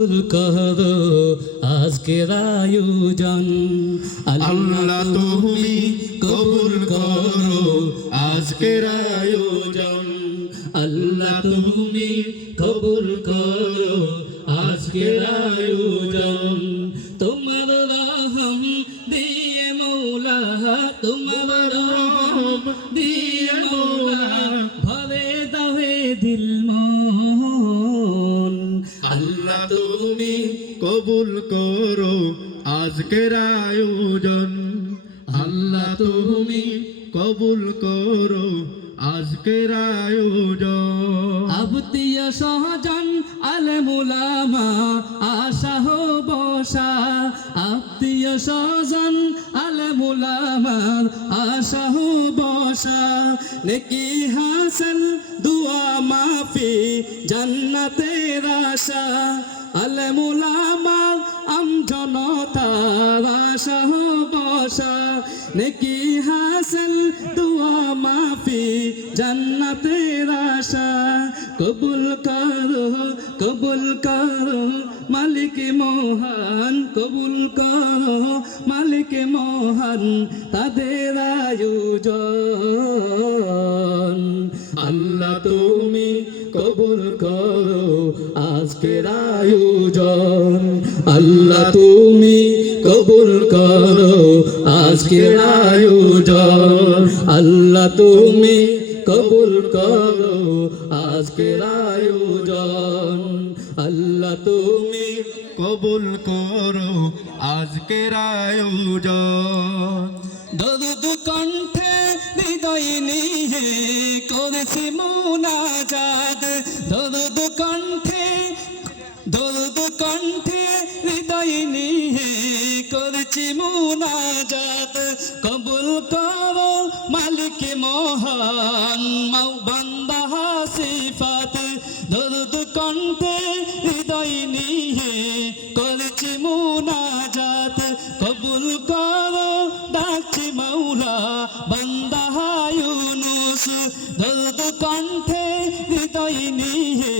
করো আজকের আয়োজন। আল্লাহ তুমি কবুল করো আজকের আয়োজন। আল্লাহ তুমি কবুল করো আজকের আয়োজন। তোমার রাহম দিয়ে তুমি কবুল করো আজকের আয়োজন। আল্লাহ তুমি কবুল করো আজকের আয়োজন। আবতিয়া সহজন আলমুলামা আশাহ বসা। আত্মীয় সজন আলমুলামার আশাহ বসা। নেকি হাসন, দুয়া মাফি, জান্নাতের আশা। আলমুলামার আম জনতার আশাহ বসা। নেকি হাসন দুয়া মাফি জান্নাতের আশা কবুল করো কবুল করো, মালিক মহান, কবুল করো, মালিক মহান, তাদের আয়োজন। আল্লাহ তুমি কবুল করো, আজকের আল্লাহ তুমি কবুল করো, আজকের আয়োজন। আল্লাহ তুমি কবুল করো, আজকের আয়োজন। আল্লাহ তুমি কবুল করো, আজকের আয়োজন। দরুদ কণ্ঠে হৃদয় নিয়ে করেছি মুনাজাত। দরুদ কণ্ঠে দরুদ কণ্ঠে নিয়ে করেছি মুনাজাত কবুল করো মালিক মহান মাও বান্দা সিফাত দরুদ কণ্ঠে হৃদয় নিয়ে করেছি মুনাজাত কবুল করো ডাকছি মাওলা বান্দা ইউনুস দরদ কণ্ঠে হৃদয় নিয়ে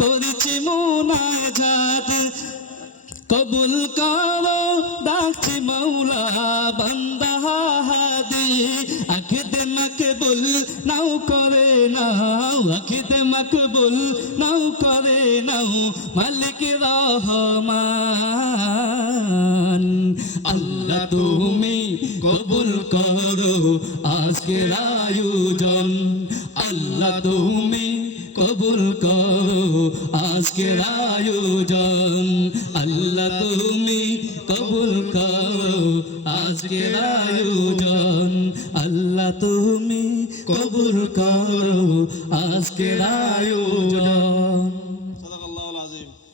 করেছি মুনাজাত কবুল করো ডাকছি মাওলা বান্দা হাদি। আখিতে মকবুল নাও করে নাও আখিতে মকবুল নাও করে নাও, মালিক রহমান। আল্লাহ তুমি কবুল করো, আজকের আয়োজন। আল্লাহ তুমি কবুল করো। আজকের আয়োজন। আল্লাহ তুমি কবুল করো। আজকের আয়োজন। আল্লাহ তুমি কবুল করো। আজকের আয়োজন।